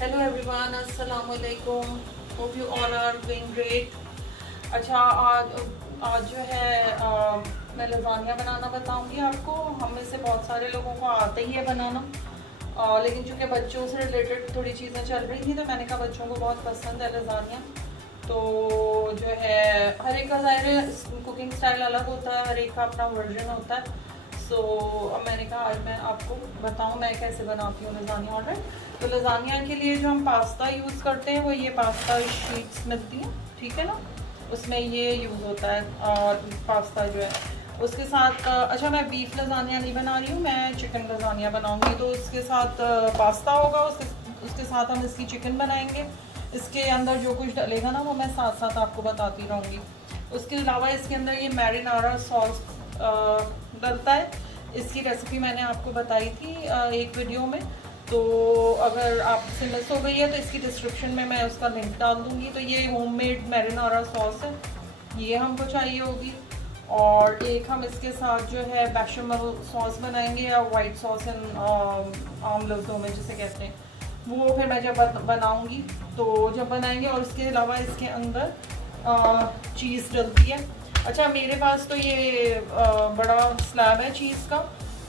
Hello everyone, अस्सलाम वालेकुम। Hope you all are doing great. अच्छा, आज जो है मैं लजानिया बनाना बताऊंगी आपको। हम में से बहुत सारे लोगों को आता ही है बनाना, लेकिन चूंकि बच्चों से रिलेटेड थोड़ी चीज़ें चल रही थी तो मैंने कहा बच्चों को बहुत पसंद है लजानिया। तो जो है हर एक का ज़ाहिर कुकिंग स्टाइल अलग होता है, हर एक का अपना वर्जन होता है। अब मैंने कहा आज मैं आपको बताऊं मैं कैसे बनाती हूँ लजानिया। ऑर्डर तो लजानिया के लिए जो हम पास्ता यूज़ करते हैं वो ये पास्ता शीट्स मिलती हैं, ठीक है ना। उसमें ये यूज़ होता है और पास्ता जो है उसके साथ अच्छा, मैं बीफ लजानिया नहीं बना रही हूँ, मैं चिकन लजानिया बनाऊँगी। तो उसके साथ पास्ता होगा, उसके साथ हम इसकी चिकन बनाएंगे। इसके अंदर जो कुछ डलेगा ना वो मैं साथ साथ आपको बताती रहूँगी। उसके अलावा इसके अंदर ये मैरिनारा सॉस डलता है। इसकी रेसिपी मैंने आपको बताई थी एक वीडियो में, तो अगर आपसे मिस हो गई है तो इसकी डिस्क्रिप्शन में मैं उसका लिंक डाल दूँगी। तो ये होममेड मैरिनारा सॉस है, ये हमको चाहिए होगी। और एक हम इसके साथ जो है बेशमल सॉस बनाएंगे या वाइट सॉस इन आम लफ्ज़ों में जिसे कहते हैं, वो फिर मैं जब बनाऊँगी तो जब बनाएंगे। और इसके अलावा इसके अंदर चीज़ डलती है। अच्छा, मेरे पास तो ये बड़ा स्लैब है चीज़ का,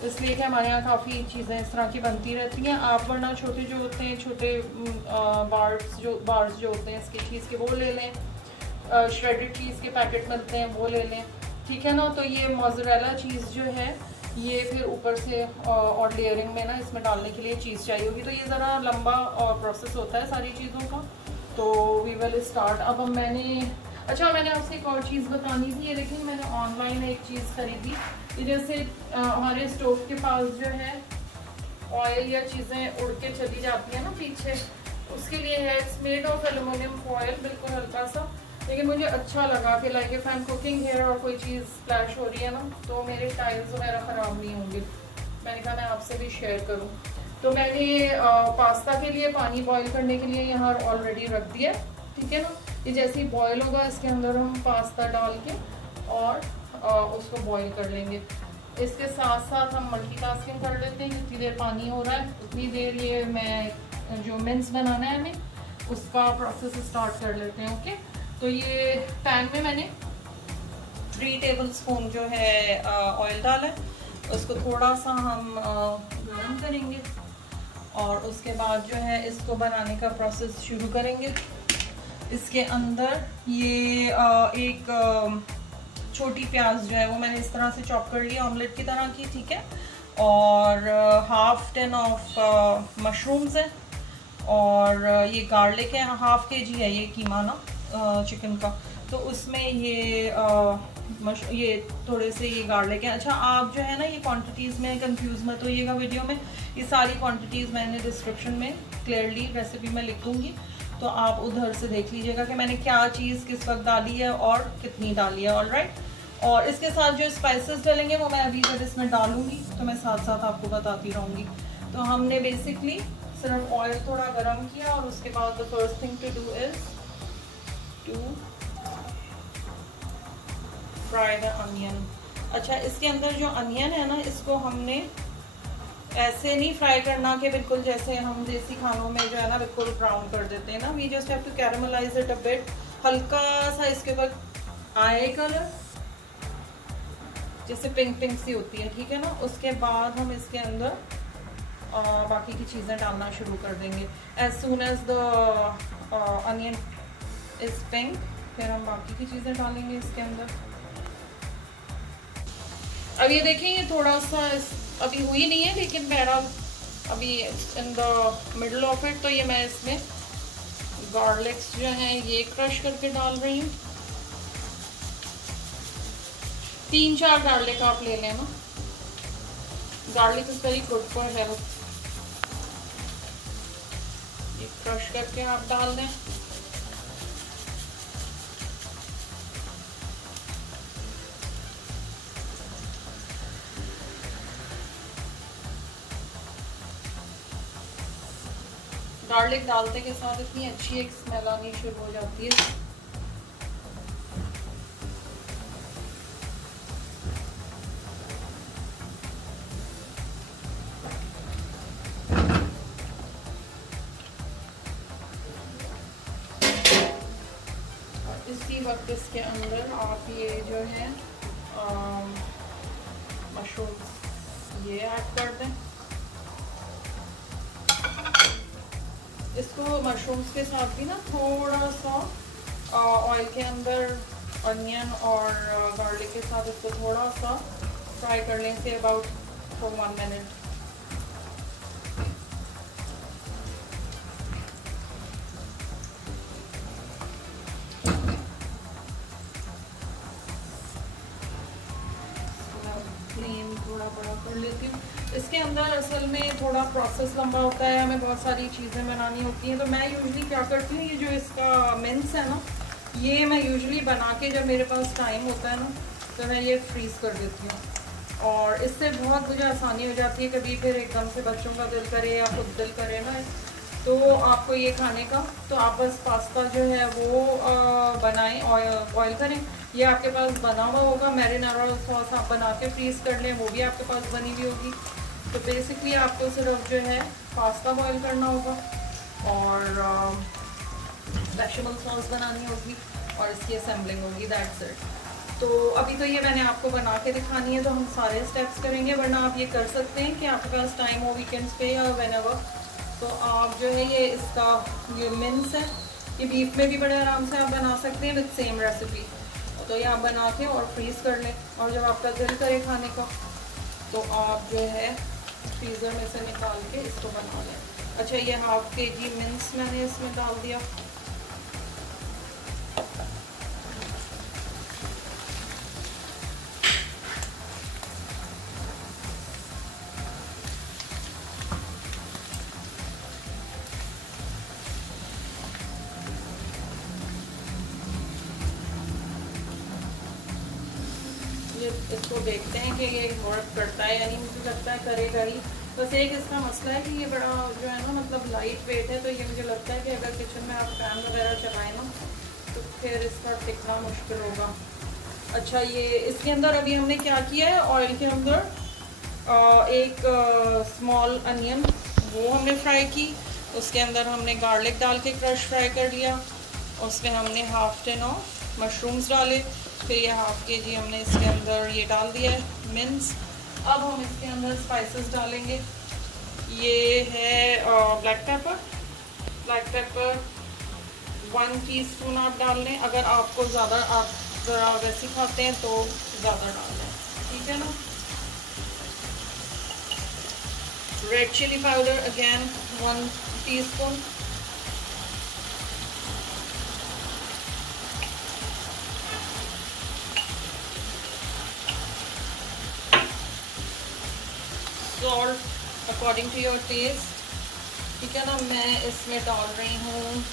इसलिए कि हमारे यहाँ काफ़ी चीज़ें इस तरह की बनती रहती हैं। आप वरना छोटे जो होते हैं, छोटे बार्स जो होते हैं इसके चीज़ के वो ले लें, श्रेडेड चीज़ के पैकेट मिलते हैं वो ले लें, ठीक है ना। तो ये मोज़रेला चीज़ जो है ये फिर ऊपर से और लेयरिंग में ना इसमें डालने के लिए चीज़ चाहिए होगी। तो ये ज़रा लंबा प्रोसेस होता है सारी चीज़ों का। तो वी विल स्टार्ट। अब मैंने आपसे एक और चीज़ बतानी थी। ये देखिए, मैंने ऑनलाइन एक चीज़ खरीदी। ये जैसे हमारे स्टोव के पास जो है ऑयल या चीज़ें उड़ के चली जाती है ना पीछे, उसके लिए है। It's made of aluminium foil, बिल्कुल हल्का सा, लेकिन मुझे अच्छा लगा कि like if I am cooking here और कोई चीज़ स्प्लैश हो रही है ना तो मेरे टाइल्स वगैरह ख़राब नहीं होंगे। मैंने कहा मैं आपसे भी शेयर करूँ। तो मैंने पास्ता के लिए पानी बॉईल करने के लिए यहाँ ऑलरेडी रख दिया, ठीक है ना। ये जैसे ही बॉयल होगा इसके अंदर हम पास्ता डाल के और उसको बॉईल कर लेंगे। इसके साथ साथ हम मल्टीटास्किंग कर लेते हैं। जितनी देर पानी हो रहा है उतनी देर ये मैं जो मिन्स बनाना है हमें उसका प्रोसेस स्टार्ट कर लेते हैं। ओके, तो ये पैन में मैंने 3 टेबलस्पून जो है ऑयल डाला है। उसको थोड़ा सा हम गर्म करेंगे और उसके बाद जो है इसको बनाने का प्रोसेस शुरू करेंगे। इसके अंदर ये एक छोटी प्याज जो है वो मैंने इस तरह से चॉप कर लिया ऑमलेट की तरह की, ठीक है। और हाफ टिन ऑफ मशरूम्स है और ये गार्लिक है, हाफ केजी है ये कीमा ना चिकन का। तो उसमें ये थोड़े से ये गार्लिक है। अच्छा, आप जो है ना ये क्वांटिटीज़ में कंफ्यूज मत होइएगा वीडियो में। ये सारी क्वांटिटीज़ मैंने डिस्क्रिप्शन में क्लियरली रेसिपी में लिख दूँगी, तो आप उधर से देख लीजिएगा कि मैंने क्या चीज़ किस वक्त डाली है और कितनी डाली है। ऑलराइट, और इसके साथ जो स्पाइसेस डलेंगे वो मैं अभी जब इसमें डालूँगी तो मैं साथ साथ आपको बताती रहूँगी। तो हमने बेसिकली सिर्फ ऑयल थोड़ा गर्म किया और उसके बाद the first thing to do is to fry the onion. अच्छा, इसके अंदर जो अनियन है ना इसको हमने ऐसे नहीं फ्राई करना कि बिल्कुल जैसे हम देसी खानों में जो है ना बिल्कुल ब्राउन कर देते हैं ना। We just have to caramelise it a bit, हल्का सा इसके ऊपर आए कलर जैसे पिंक पिंक सी होती है, ठीक है ना। उसके बाद हम इसके अंदर बाकी की चीज़ें डालना शुरू कर देंगे। As soon as the onion is pink फिर हम बाकी की चीज़ें डालेंगे इसके अंदर। अब ये देखें, ये थोड़ा सा अभी हुई नहीं है लेकिन बहरहाल अभी in the middle of it. तो ये मैं इसमें गार्लिक्स जो हैं ये क्रश करके डाल रही हूँ। 3-4 गार्लिक आप ले लें ना, garlic is very good for health. ये क्रश करके आप डाल दें। गार्लिक डालते के साथ इतनी अच्छी एक स्मेल आनी शुरू हो जाती है। वक्त इसके अंदर आप ये जो है मशरूम ये ऐड कर दें। इसको मशरूम्स के साथ भी ना थोड़ा सा ऑयल के अंदर अनियन और गार्लिक के साथ इसको थोड़ा सा फ्राई कर लें say about for 1 minute. Flame थोड़ा बड़ा कर लेती हूँ। इसके अंदर असल में थोड़ा प्रोसेस लंबा होता है, हमें बहुत सारी चीज़ें बनानी होती हैं। तो मैं यूजुअली क्या करती हूँ, ये जो इसका मिन्स है ना, ये मैं यूजुअली बना के जब मेरे पास टाइम होता है ना तो मैं ये फ्रीज़ कर देती हूँ और इससे बहुत मुझे आसानी हो जाती है। कभी फिर एकदम से बच्चों का दिल करे या खुद दिल करे ना तो आपको ये खाने का, तो आप बस पास्ता जो है वो बनाएं, बॉयल करें। ये आपके पास बना हुआ होगा, मैरिनेरा सॉस आप बना के फ्रीज़ कर लें, वो भी आपके पास बनी हुई होगी। तो बेसिकली आपको सिर्फ जो है पास्ता बॉयल करना होगा और बेशमल सॉस बनानी होगी और इसकी असेंबलिंग होगी, दैट्स इट। तो अभी तो ये मैंने आपको बना के दिखानी है, तो हम सारे स्टेप्स करेंगे। वरना आप ये कर सकते हैं कि आपके पास टाइम हो वीकेंड्स पे या व्हेनेवर, तो आप जो है ये इसका ये मिन्स है, ये बीफ में भी बड़े आराम से आप बना सकते हैं विद सेम रेसिपी। तो ये आप बना के और फ्रीज़ कर लें और जब आपका दिल करे खाने का तो आप जो है फ्रीज़र में से निकाल के इसको बना लें। अच्छा, ये हाफ kg मिन्स मैंने इसमें डाल दिया। इसको देखते हैं कि ये वर्क करता है, यानी मुझे लगता है करेगा ही। बस एक इसका मसला है कि ये बड़ा जो है ना मतलब लाइट वेट है, तो ये मुझे लगता है कि अगर किचन में आप पैन वगैरह चलाएं ना तो फिर इसका टिकना मुश्किल होगा। अच्छा, ये इसके अंदर अभी हमने क्या किया है, ऑयल के अंदर एक स्मॉल अनियन वो हमने फ्राई की, उसके अंदर हमने गार्लिक डाल के क्रश फ्राई कर लिया, उसमें हमने हाफ टिन ऑफ मशरूम्स डाले, फिर ये हाफ kg हमने इसके अंदर ये डाल दिया है मिन्स। अब हम इसके अंदर स्पाइसेस डालेंगे। ये है ब्लैक पेपर 1 टीस्पून आप डाल लें। अगर आपको ज़्यादा आप ज़रा वैसे खाते हैं तो ज़्यादा डाल लें, ठीक है ना। Red chilli powder again 1 teaspoon. Salt according to your taste, ठीक है ना। मैं इसमें डाल रही हूँ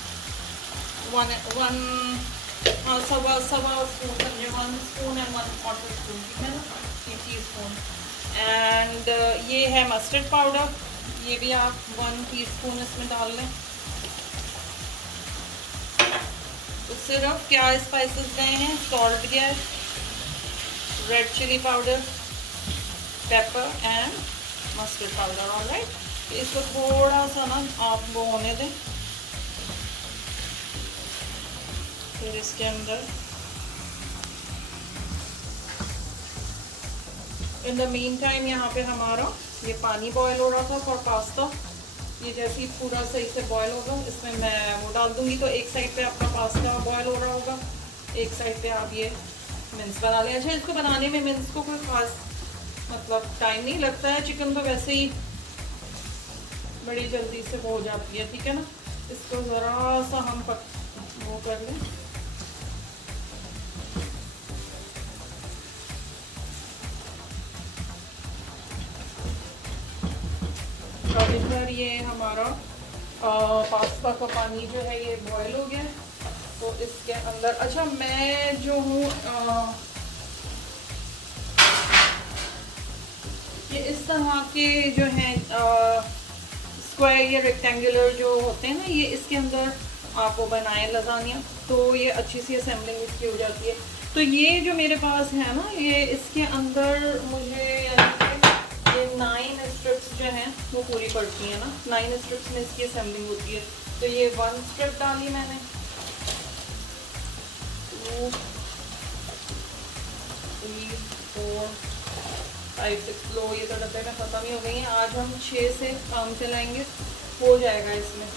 सवा स्पून, समझे 1 स्पून एंड 1/4 स्पून, ठीक है ना, 3 टीस्पून। एंड ये है मस्टर्ड पाउडर, ये भी आप 1 टीस्पून इसमें डाल लें। तो सिर्फ क्या स्पाइसेस गए हैं, सॉल्ट गया है, red chilli powder, pepper and mustard powder. Alright, इसको थोड़ा सा ना आप वो होने दें। फिर इसके अंदर इन द मीन टाइम यहाँ पे हमारा ये पानी बॉयल हो रहा था फॉर पास्ता। ये जैसे ही पूरा सही से बॉयल होगा इसमें मैं वो डाल दूंगी। तो एक साइड पे आपका पास्ता बॉयल हो रहा होगा, एक साइड पे आप ये मिन्स बना लें। अच्छा, इसको बनाने में मिन्स को कोई खास मतलब टाइम नहीं लगता है, चिकन तो वैसे ही बड़ी जल्दी से वो हो जाती है, ठीक है ना। इसको ज़रा सा हम वो कर लें। और इधर ये हमारा पास्ता का पानी जो है ये बॉयल हो गया, तो इसके अंदर अच्छा मैं जो हूँ ये इस तरह के जो हैं स्क्वायर या रेक्टेंगुलर जो होते हैं ना, ये इसके अंदर आप वो बनाएं लजानिया, तो ये अच्छी सी असेंबलिंग इसकी हो जाती है। तो ये जो मेरे पास है ना, ये इसके अंदर मुझे ये 9 स्ट्रिप्स जो हैं वो पूरी पड़ती हैं ना, 9 स्ट्रिप्स में इसकी असेंबलिंग होती है। तो ये 1 स्ट्रिप डाली मैंने, 2 3 4 5 6 लो, ये तो डब्बे में ख़त्म ही हो गई हैं। आज हम 6 से काम चलाएंगे, हो जाएगा इसमें,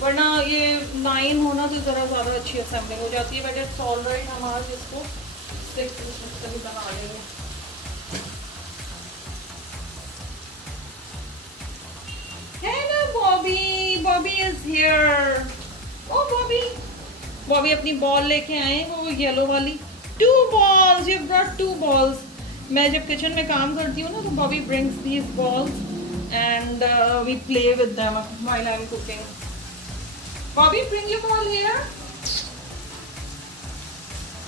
वरना ये 9 होना तो ज़रा ज़्यादा अच्छी असेंबलिंग हो जाती है। बट इट्स ऑल राइट, हम आज इसको 6 बना लेंगे। Hello Bobby, Bobby is here. Oh Bobby, Bobby अपनी बॉल लेके आए, वो येलो वाली। 2 balls, you brought 2 balls. मैं जब किचन में काम करती हूँ ना तो Bobby brings these balls and we play with them while I'm cooking. Bobby, bring your ball here.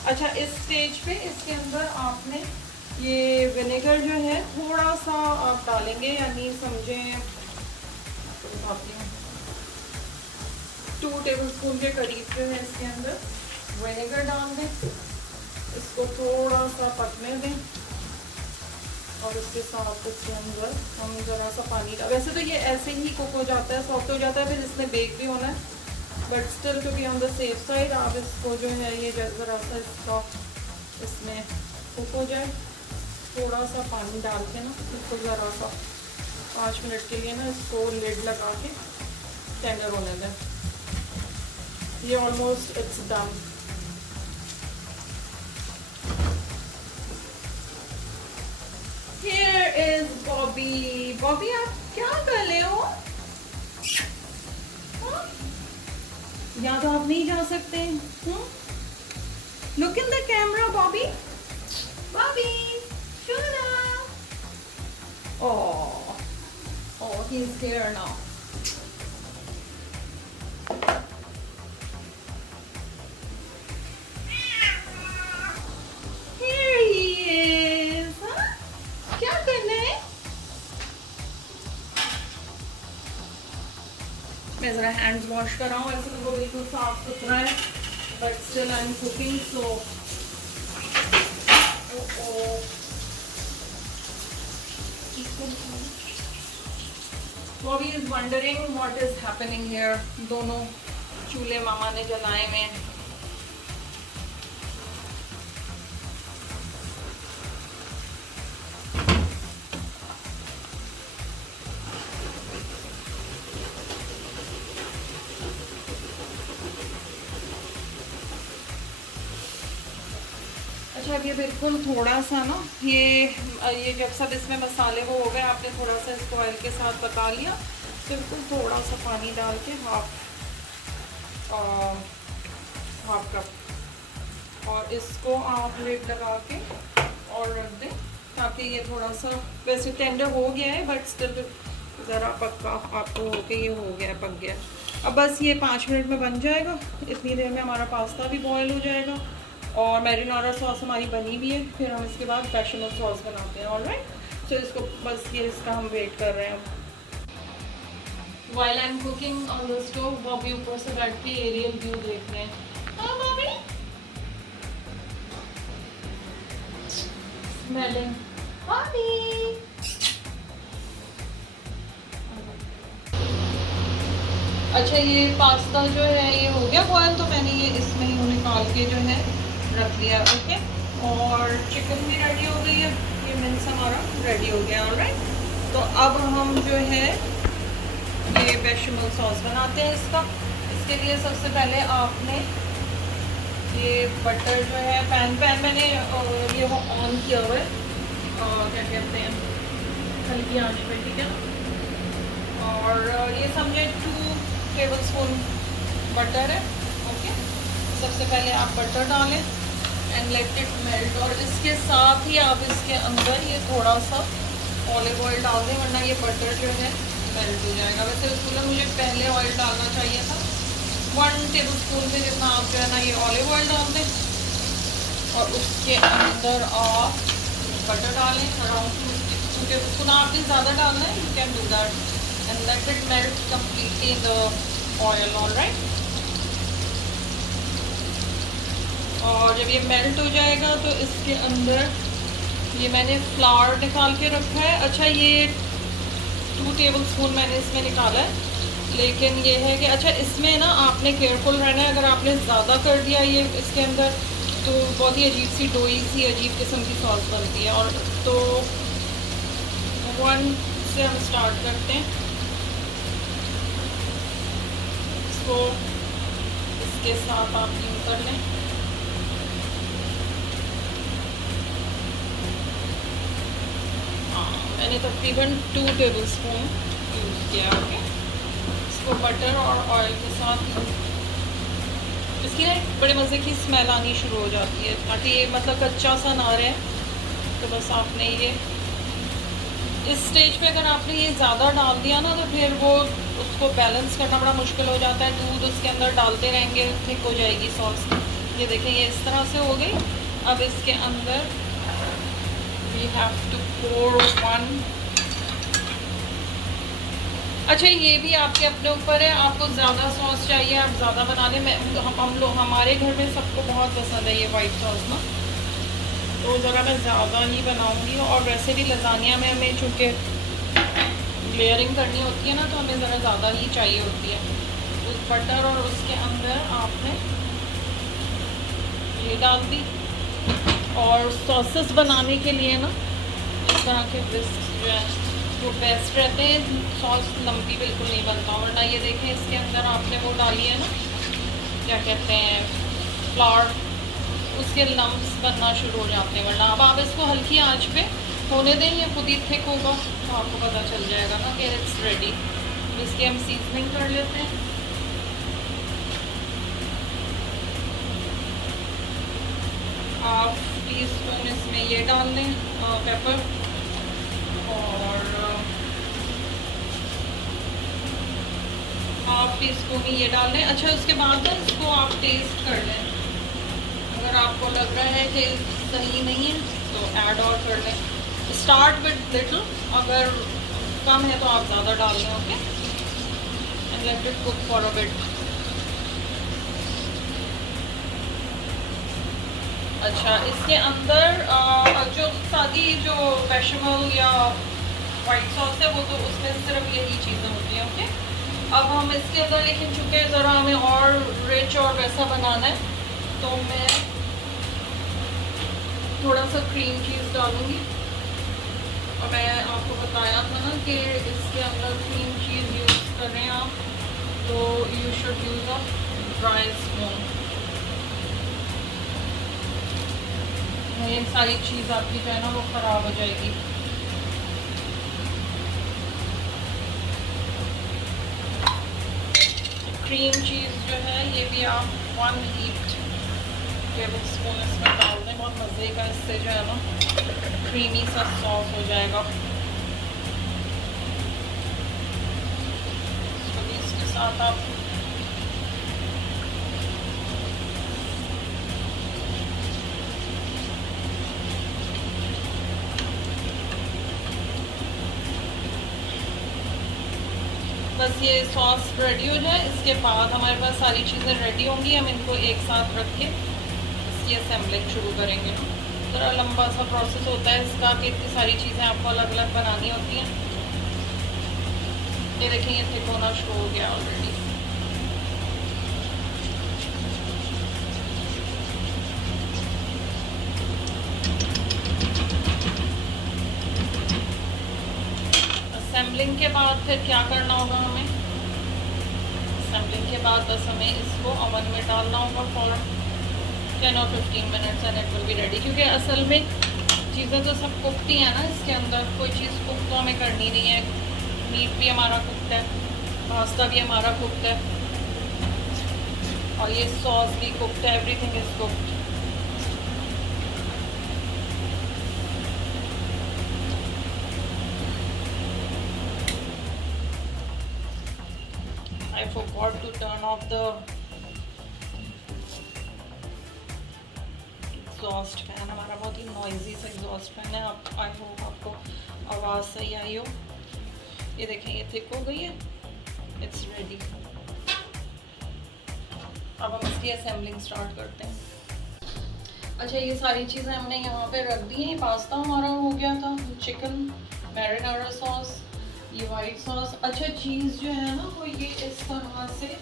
अच्छा, इस स्टेज पे इसके अंदर आपने ये विनेगर जो है थोड़ा सा आप डालेंगे, यानी समझें 2 टेबलस्पून के करीब जो है इसके अंदर विनेगर डाल दें। इसको थोड़ा सा पकने दें और इसके साथ इसके अंदर हम ज़रा सा पानी डाल। वैसे तो ये ऐसे ही कुक हो जाता है, सॉफ्ट हो जाता है, फिर इसमें बेक भी होना है। बट स्टिल क्योंकि ऑन द सेफ साइड आप इसको जो है ये ज़रा सा इसका इसमें कुक हो जाए, थोड़ा सा पानी डाल के ना इसको ज़रा सा 5 मिनट के लिए ना इसको लिड लगा के टेंडर होने दें। ये almost it's done. Here is Bobby. Bobby, आप क्या कर रहे हो? हाँ? यहाँ तो आप नहीं जा सकते। Look in the camera, Bobby. Bobby, Shuna. Oh, he's here now. Here he is. Huh? क्या करना है? मैं ज़रा हैंड्स वॉश कर रहा हूँ, ऐसे तो वो बिल्कुल साफ सुथरा है, but still I am cooking so Bobby is wondering what is happening here. दोनों चूल्हे मामा ने जलाए हुए हैं। अच्छा, अब ये बिल्कुल थोड़ा सा ना ये जब सब इसमें मसाले वो हो गए, आपने थोड़ा सा इसको ऑयल के साथ पका लिया, बिल्कुल थोड़ा सा पानी डाल के हाफ कप, और इसको आप लिड लगा के और रख दें ताकि ये थोड़ा सा, वैसे टेंडर हो गया है बट स्टिल ज़रा पक्का आपको हो के ये हो गया, पक गया। अब बस ये 5 मिनट में बन जाएगा। इतनी देर में हमारा पास्ता भी बॉयल हो जाएगा और मैरिनारा सॉस हमारी बनी भी है। फिर हम इसके बाद बेशमेल सॉस बनाते हैं। ऑलराइट, तो इसको बस ये इसका हम वेट कर रहे हैं। While I'm cooking on the stove, Bobby ऊपर से बैठ के एरियल व्यू देख रहे हैं। हाँ बॉबी, स्मेलिंग बॉबी। अच्छा, ये पास्ता जो है ये हो गया बॉयल, तो मैंने ये इसमें ही निकाल के जो है रख दिया। ओके, और चिकन भी रेडी हो गई है, ये मिन्स हमारा रेडी हो गया। ऑलराइट, तो अब हम जो है ये बेशमेल सॉस बनाते हैं इसका। इसके लिए सबसे पहले आपने ये बटर जो है पैन मैंने ये वो ऑन किया हुआ है, क्या कहते हैं, हल्की आंच पे, ठीक है ना। और ये समझे 2 टेबलस्पून बटर है। ओके, सबसे पहले आप बटर डालें एंड लेट इट मेल्ट, और इसके साथ ही आप इसके अंदर ये थोड़ा सा ऑलिव ऑयल डाल दें, वरना ये बटर जो है मेल्ट हो जाएगा। वैसे उसमें मुझे पहले ऑयल डालना चाहिए था। 1 टेबलस्पून से जितना आप जो है ना ये ऑलिव ऑयल डाल दें और उसके अंदर आप बटर डालें अराउंड 2 टेबलस्पून। आपने ज़्यादा डालना है, you can do that and let it melt completely in the oil. Alright, और जब ये मेल्ट हो जाएगा तो इसके अंदर ये मैंने फ्लावर निकाल के रखा है। अच्छा, ये 2 टेबलस्पून मैंने इसमें निकाला है, लेकिन ये है कि अच्छा इसमें ना आपने केयरफुल रहना है। अगर आपने ज़्यादा कर दिया ये इसके अंदर तो बहुत ही अजीब सी डोई सी अजीब किस्म की सॉस बनती है। और तो 1 से हम स्टार्ट करते हैं इसको, इसके साथ आप यूँ कर लें। मैंने तकरीबन 2 टेबलस्पून यूज़ किया। ओके, इसको बटर और ऑयल के साथ, इसकी ना बड़े मज़े की स्मेल आनी शुरू हो जाती है, ताकि ये मतलब कच्चा सा ना रहे। तो बस आपने ये इस स्टेज पे अगर आपने ये ज़्यादा डाल दिया ना, तो फिर वो उसको बैलेंस करना बड़ा मुश्किल हो जाता है। दूध उसके अंदर डालते रहेंगे, थिक हो जाएगी सॉस। ये देखें, ये इस तरह से हो गई। अब इसके अंदर वी हैव टू पोर 1। अच्छा, ये भी आपके अपने ऊपर है, आपको ज़्यादा सॉस चाहिए आप ज़्यादा बना लें। हम लोग, हमारे घर में सबको बहुत पसंद है ये वाइट सॉस ना, तो ज़रा मैं ज़्यादा ही बनाऊंगी। और वैसे भी लजानिया में हमें चूँकि लेयरिंग करनी होती है ना, तो हमें ज़रा ज़्यादा ही चाहिए होती है। तो बटर और उसके अंदर आपने ये डाल दी। और सॉसेस बनाने के लिए ना इस तरह के विस्क जो है वो बेस्ट रहते हैं, सॉस लंपी बिल्कुल नहीं बनता। वरना ये देखें, इसके अंदर आपने वो डाली है ना, क्या कहते हैं, फ्लावर, उसके लम्प्स बनना शुरू हो जाते हैं। वरना अब आप इसको हल्की आंच पे होने दें, ये खुद ही थिक होगा, तो आपको पता चल जाएगा ना कि इट्स रेडी। इसकी हम सीजनिंग कर लेते हैं। हाफ टी स्पून इसमें ये डाल दें पेपर, और हाफ टी स्पून ही ये डाल दें। अच्छा, उसके बाद ना इसको आप टेस्ट कर लें, अगर आपको लग रहा है कि सही नहीं है तो ऐड और कर लें। स्टार्ट विद लिटिल, अगर कम है तो आप ज़्यादा डाल लें। Okay, and let it cook for a bit. अच्छा, इसके अंदर जो सादी जो बेशमल या वाइट सॉस है वो तो उसमें सिर्फ यही चीज़ें होती हैं। ओके, अब हम इसके अंदर, लेकिन चूँकि ज़रा हमें और रिच और वैसा बनाना है, तो मैं थोड़ा सा क्रीम चीज़ डालूँगी। और मैं आपको बताया था ना कि इसके अंदर क्रीम चीज़ यूज़ कर रहे हैं आप, तो you should use a dry spoon. ये सारी चीज़ आपकी जो है ना वो ख़राब हो जाएगी। क्रीम चीज़ जो है ये भी आप 1 टेबल स्पून इसमें डाल दें। बहुत मज़े का इससे जो है ना क्रीमी सा सॉस हो जाएगा। तो इसके साथ आप बस ये सॉस रेडी हो जाए, इसके बाद हमारे पास सारी चीज़ें रेडी होंगी। हम इनको एक साथ रख के इसकी असेंबलिंग शुरू करेंगे। ज़रा लंबा सा प्रोसेस होता है इसका कि इतनी सारी चीज़ें आपको अलग अलग बनानी होती हैं। ये देखें, ये थिक होना शुरू हो गया ऑलरेडी। असेंबलिंग के बाद फिर क्या करना होगा हमें? असेंबलिंग के बाद बस हमें इसको ओवन में डालना होगा फॉर 10 और 15 minutes and it will be ready. क्योंकि असल में चीज़ें तो सब कुकती हैं ना, इसके अंदर कोई चीज़ कुक तो हमें करनी नहीं है। मीट भी हमारा कुकड है, पास्ता भी हमारा कुकड है, और ये सॉस भी कुकड है, everything is cooked. I forgot to turn off the exhaust fan. हमारा बहुत ही नॉइजी सा एग्जॉस्ट फैन है। आई होप आपको आवाज़ सही आई हो। ये देखें, ये थिक हो गई है, इट्स रेडी। अब हम इसकी असेंबलिंग स्टार्ट करते हैं। अच्छा, ये सारी चीज़ें हमने यहाँ पे रख दी हैं। पास्ता हमारा हो गया था, चिकन मैरिनेरा सॉस, ये वाइट सॉस। अच्छा, चीज़ जो है ना वो ये इस तरह से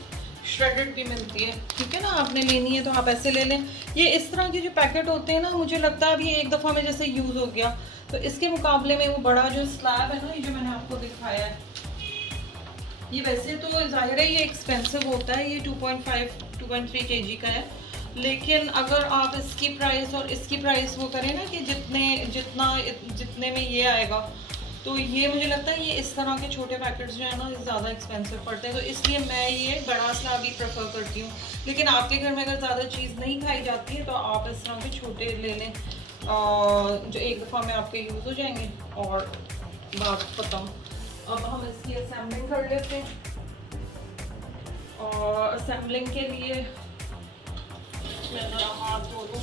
श्रेडेड भी मिलती है, ठीक है ना। आपने लेनी है तो आप ऐसे ले लें। ये इस तरह के जो पैकेट होते हैं ना, मुझे लगता है अभी एक दफ़ा में जैसे यूज़ हो गया, तो इसके मुकाबले में वो बड़ा जो स्लैब है ना, ये जो मैंने आपको दिखाया है, ये वैसे तो जाहिर है ये एक्सपेंसिव होता है, ये 2.3 kg का है, लेकिन अगर आप इसकी प्राइस और इसकी प्राइस वो करें ना कि जितने में ये आएगा, तो ये मुझे लगता है ये इस तरह के छोटे पैकेट्स जो है ना ज़्यादा एक्सपेंसिव पड़ते हैं, तो इसलिए मैं ये बड़ा स्लैब ही प्रेफर करती हूँ। लेकिन आपके घर में अगर ज़्यादा चीज़ नहीं खाई जाती है तो आप इस तरह के छोटे ले लें, जो एक दफ़ा में आपके यूज़ हो जाएंगे और बात खत्म। अब हम इसकी असेंबलिंग कर लेते हैं, और असेंबलिंग के लिए मैं ज़रा हाथ धो लूँ।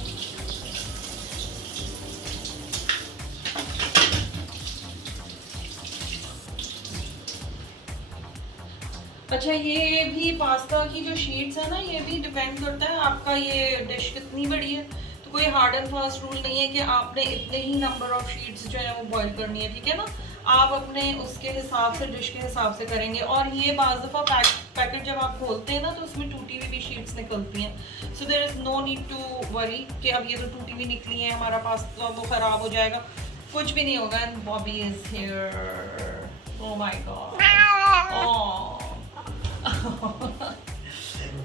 अच्छा, ये भी पास्ता की जो शीट्स है ना, ये भी डिपेंड करता है आपका ये डिश कितनी बड़ी है। तो कोई हार्ड एंड फास्ट रूल नहीं है कि आपने इतने ही नंबर ऑफ शीट्स जो है वो बॉईल करनी है, ठीक है ना। आप अपने उसके हिसाब से, डिश के हिसाब से करेंगे। और ये बाज़ दफ़ा पैकेट जब आप खोलते हैं ना, तो उसमें टूटी हुई भी शीट्स निकलती हैं। So there is no need to worry कि अब ये तो टूटी हुई निकली है, हमारा पास्ता वो ख़राब हो जाएगा, कुछ भी नहीं होगा। And Bobby is here, oh my God.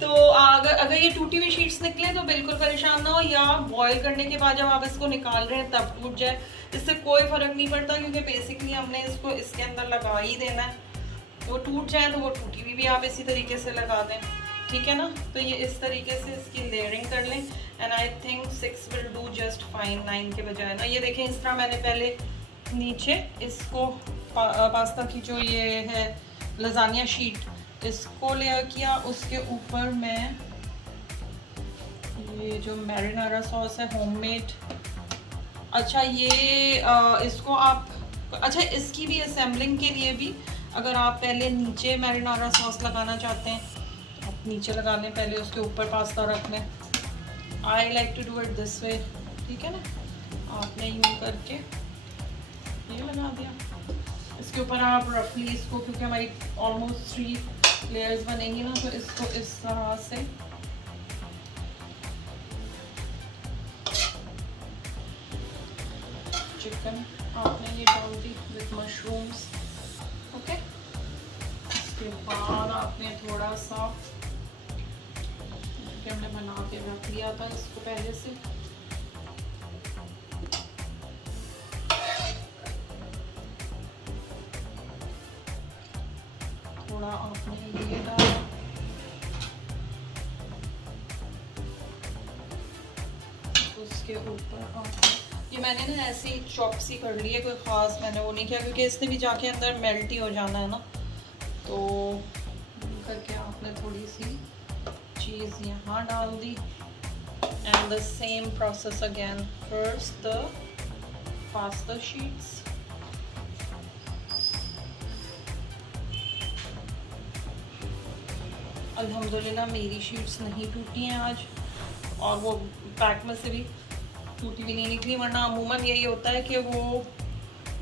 तो अगर ये टूटी हुई शीट्स निकले तो बिल्कुल परेशान ना हो, या बॉईल करने के बाद जब आप इसको निकाल रहे हैं तब टूट जाए, इससे कोई फ़र्क नहीं पड़ता, क्योंकि बेसिकली हमने इसको इसके अंदर लगा ही देना है। वो टूट जाए तो वो टूटी हुई भी आप इसी तरीके से लगा दें, ठीक है ना। तो ये इस तरीके से इसकी लेयरिंग कर लें, and I think 6 will do just fine, 9 के बजाय ना। ये देखें, इस तरह मैंने पहले नीचे इसको पास्ता की जो ये है लजानिया शीट, इसको लेयर किया, उसके ऊपर मैं ये जो मैरिनारा सॉस है होममेड, अच्छा ये इसको आप, अच्छा इसकी भी असेंबलिंग के लिए भी अगर आप पहले नीचे मैरिनारा सॉस लगाना चाहते हैं तो आप नीचे लगा लें, पहले उसके ऊपर पास्ता रख लें। I like to do it this way, ठीक है ना। आपने यूँ करके ये लगा दिया, इसके ऊपर आप रफली इसको, क्योंकि हमारी ऑलमोस्ट 3 लेयर्स बनेंगी ना, तो इसको इस तरह से चिकन आपने ये डाल दी विद मशरूम्स, ओके। इसके बाद आपने थोड़ा सा, क्योंकि हमने बना के रख लिया था इसको पहले से, थोड़ा आपने ये डाला, उसके ऊपर आपने ये मैंने ना ऐसे ही चॉप्सी कर ली है, कोई ख़ास मैंने वो नहीं किया, क्योंकि इसने भी जाके अंदर मेल्ट ही हो जाना है ना। तो करके आपने थोड़ी सी चीज़ यहाँ डाल दी, and the same process again, first the pasta sheets, अल्हम्दुलिल्लाह मेरी शीट्स नहीं टूटी हैं आज, और वो पैक में से भी टूटी हुई नहीं निकली, वरना अमूमन यही होता है कि वो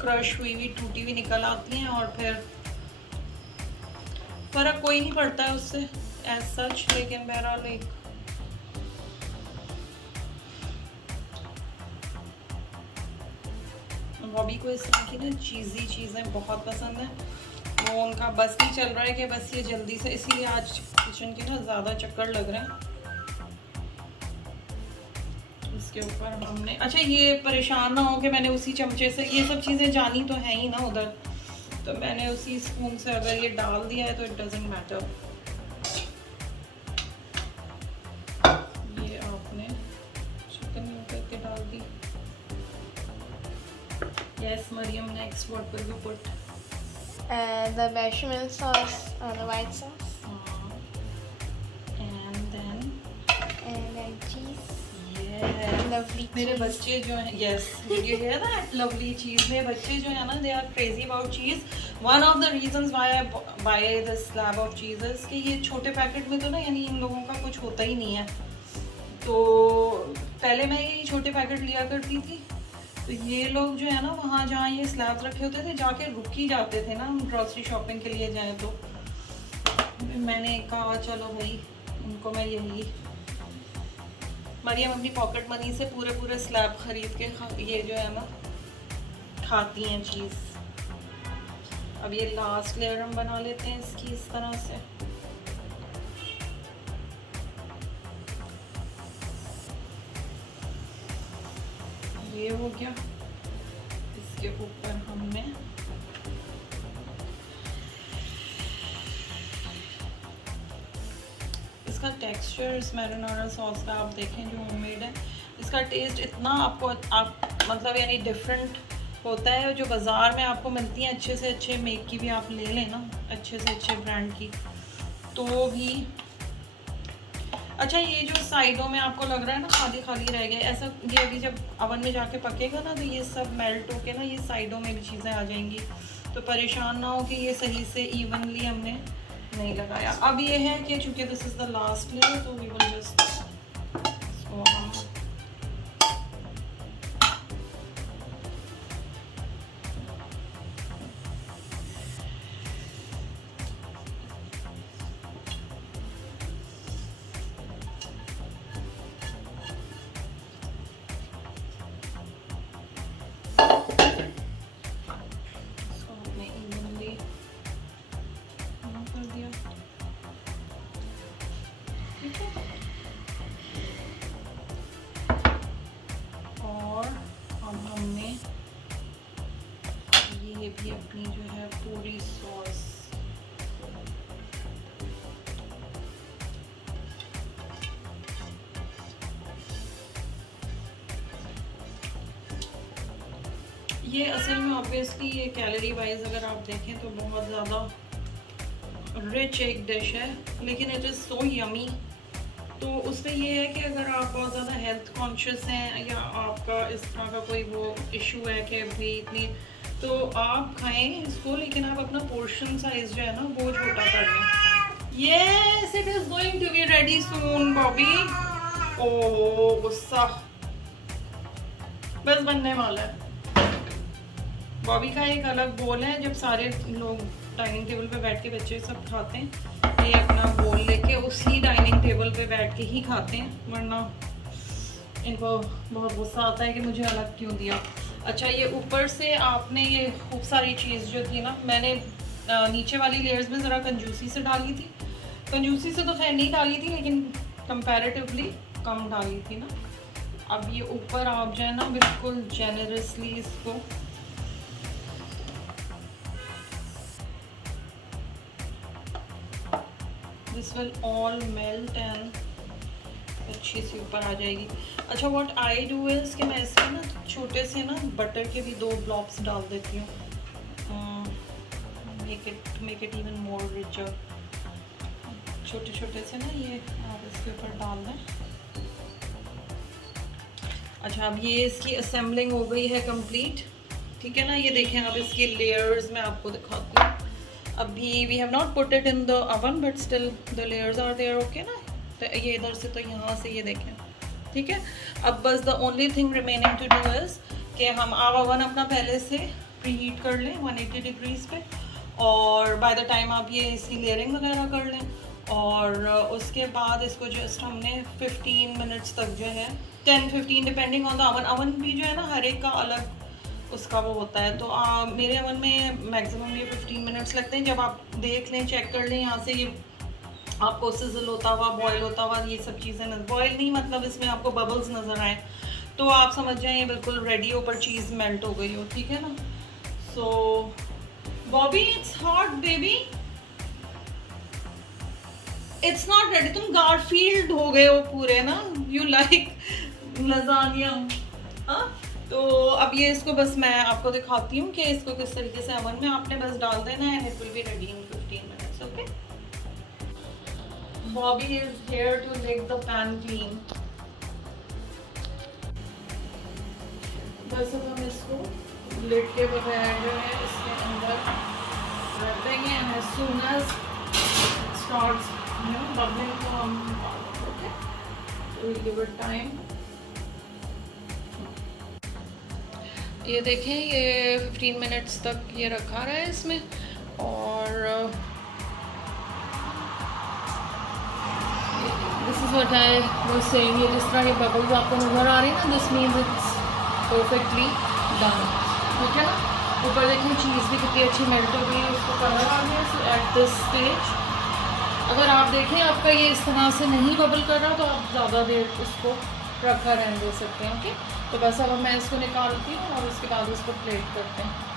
क्रश हुई हुई टूटी हुई निकल आती हैं, और फिर फ़र्क कोई नहीं पड़ता है उससे एज सच। लेकिन बहरहाल एक बॉबी को इस तरह की ना चीज़ी चीज़ें बहुत पसंद है, वो उनका बस नहीं चल रहा है कि बस ये जल्दी से, इसीलिए आज किचन के ना ज़्यादा चक्कर लग रहे हैं। इसके ऊपर हमने, अच्छा ये परेशान ना हो कि मैंने उसी चमचे से, ये सब चीज़ें जानी तो हैं ही ना उधर, तो मैंने उसी स्पून से अगर ये डाल दिया है तो इट डजंट मैटर। ये आपने चिकन करके डाल दी। Yes Mariam, next what will you put? The bechamel sauce or the white sauce. And then cheese. Yes. Lovely मेरे cheese. बच्चे जो हैं, yes, did you hear that? Lovely cheese. मेरे बच्चे जो है ना, they are crazy about cheese. One of the reasons why I buy this slab of cheese is कि ये छोटे पैकेट में तो ना, यानी इन लोगों का कुछ होता ही नहीं है। तो पहले मैं ये छोटे पैकेट लिया करती थी, तो ये लोग जो है ना वहाँ जहाँ ये स्लैब्स रखे होते थे जाके रुक ही जाते थे ना, हम ग्रॉसरी शॉपिंग के लिए जाएं तो मैंने कहा चलो भाई उनको मैं यही, मरियम अपनी पॉकेट मनी से पूरे स्लैब खरीद के ये जो है ना खाती हैं चीज़। अब ये लास्ट लेयर हम बना लेते हैं इसकी इस तरह से। ये हो गया। इसके ऊपर हमने इसका टेक्सचर इस मैरिनारा सॉस का आप देखें जो होममेड है, इसका टेस्ट इतना आपको आप मतलब यानी डिफरेंट होता है। जो बाज़ार में आपको मिलती हैं अच्छे से अच्छे मेक की भी आप ले लें ना, अच्छे से अच्छे ब्रांड की, तो भी अच्छा। ये जो साइडों में आपको लग रहा है ना खाली खाली रह गया, ऐसा ये अभी जब अवन में जाके पकेगा ना तो ये सब मेल्ट होके ना ये साइडों में भी चीज़ें आ जाएंगी। तो परेशान ना हो कि ये सही से इवनली हमने नहीं लगाया। अब ये है कि चूँकि this is the last layer तो वी विल जस्ट भी अपनी जो है पूरी सॉस ये असल में ऑब्वियसली ये कैलोरी वाइज अगर आप देखें तो बहुत ज़्यादा रिच एक डिश है, लेकिन इट इज़ सो यमी। तो उसमें ये है कि अगर आप बहुत ज़्यादा हेल्थ कॉन्शियस हैं या आपका इस तरह का कोई वो इशू है कि भाई इतनी, तो आप खाएं इसको, लेकिन आप अपना पोर्शन साइज जो है ना वो छोटा कर लें। Yes it is going to be ready soon Bobby. Oh गुस्सा बस बनने वाला है। बॉबी का एक अलग बोल है, जब सारे लोग डाइनिंग टेबल पे बैठ के बच्चे सब खाते हैं ये अपना बोल लेके उसी डाइनिंग टेबल पे बैठ के ही खाते हैं, वरना इनको बहुत गुस्सा आता है कि मुझे अलग क्यों दिया। अच्छा ये ऊपर से आपने ये खूब सारी चीज़ जो थी ना, मैंने नीचे वाली लेयर्स में ज़रा कंजूसी से डाली थी। कंजूसी से तो खैर नहीं डाली थी, लेकिन कंपैरेटिवली कम डाली थी ना। अब ये ऊपर आप जो है ना बिल्कुल जेनरसली इसको this will all melt and अच्छी सी ऊपर आ जाएगी। अच्छा व्हाट आई डू इज़ कि मैं इसमें ना छोटे से ना बटर के भी 2 ब्लॉक्स डाल देती हूँ, make it even more richer. छोटे छोटे से ना ये आप इसके ऊपर डाल दें। अच्छा अब ये इसकी असेंबलिंग हो गई है कंप्लीट, ठीक है ना। ये देखें आप इसकी लेयर्स मैं आपको दिखाती हूँ। अभी we have not put it in the oven but still the layers are there, okay ना। तो ये इधर से तो यहाँ से ये देखें, ठीक है। अब बस the only thing remaining to do is कि हम आप ओवन अपना पहले से प्री हीट कर लें 180 डिग्रीज़ पे, और बाय द टाइम आप ये इसकी लेयरिंग वगैरह कर लें। और उसके बाद इसको जस्ट हमने 15 मिनट्स तक जो है 10-15 depending on the oven. Oven भी जो है ना हर एक का अलग उसका वो होता है। तो मेरे ओवन में मैक्सिमम ये 15 मिनट्स लगते हैं। जब आप देख लें चेक कर लें यहाँ से ये आपको सिजल होता हुआ बॉयल होता हुआ ये सब चीज़ें बॉयल नहीं मतलब इसमें आपको बबल्स नज़र आए तो आप समझ जाएं ये बिल्कुल रेडी ऊपर चीज़ मेल्ट हो गई हो, ठीक है ना। So Bobby it's hot baby, it's not ready. तुम गारफील्ड हो गए हो पूरे ना, यू लाइक लजानिया। हाँ तो अब ये इसको बस मैं आपको दिखाती हूँ कि इसको किस तरीके से ओवन में आपने बस डाल देना है, it will be ready in 15 minutes, okay. Bobby is here to lick the pan clean. बस अब हम इसको लिड के बगैर जो है इसके अंदर रख देंगे, and as soon as it starts, you know, bubbling तो हम okay, we'll give it time. ये देखें ये 15 मिनट्स तक ये रखा रहा है इसमें, और this is what I was saying, ये जिस तरह ये बबल्स आपको नज़र आ रही है ना, this means it's perfectly done, ठीक है ना। ऊपर देखिए चीज़ भी कितनी अच्छी मेल्ट हो गई है, उसको कलर आ गया। सो एट दिस स्टेज अगर आप देखें आपका ये इस तरह से नहीं बबल कर रहा तो आप ज़्यादा देर उसको रखा रहने दे सकते हैं, ओके। तो बस अब मैं इसको निकालती हूँ और उसके बाद इसको प्लेट करते हैं।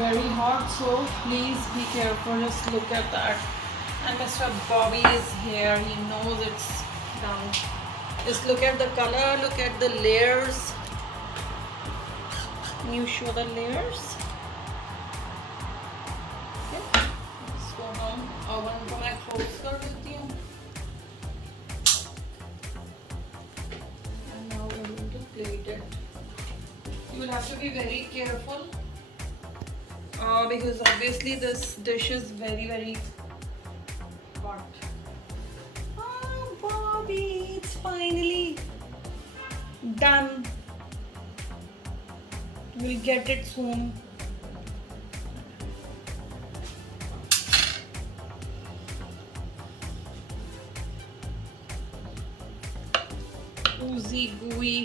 very hot, so please be careful. Just look at that. And Mr. Bobby is here, he knows it's done. Just look at the color, look at the layers. Can you show the layers? Okay, इसको हम oven को मैं close कर देती हूँ। And now we're going to plate it. You will have to be very careful. Because obviously this dish is very hot. Oh, Bobby, it's finally done. We'll get it soon. Oozy, gooey,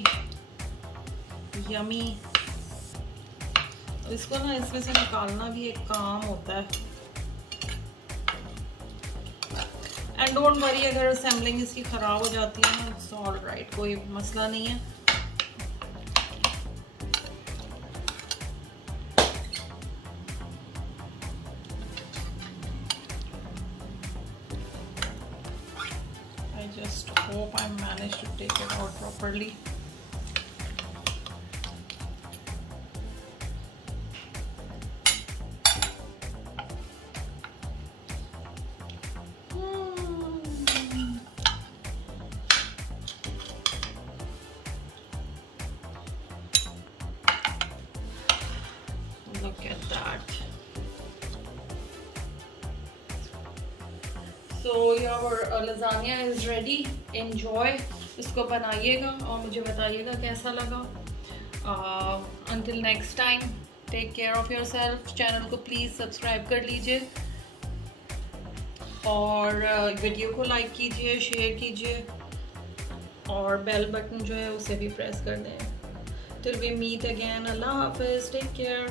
yummy. इसको ना इसमें से निकालना भी एक काम होता है। एंड डोंट वरी, अगर असेंबलिंग इसकी ख़राब हो जाती है ना, इट्स ऑल राइट, कोई मसला नहीं है। I just hope I manage to take it out properly. Look at that. So your lasagna is ready. Enjoy. इसको बनाइएगा और मुझे बताइएगा कैसा लगा। Until next time, take care of yourself. Channel को प्लीज़ सब्सक्राइब कर लीजिए और वीडियो को लाइक कीजिए, शेयर कीजिए और बेल बटन जो है उसे भी प्रेस कर दें। Till we meet again. Allah Hafiz. Take care.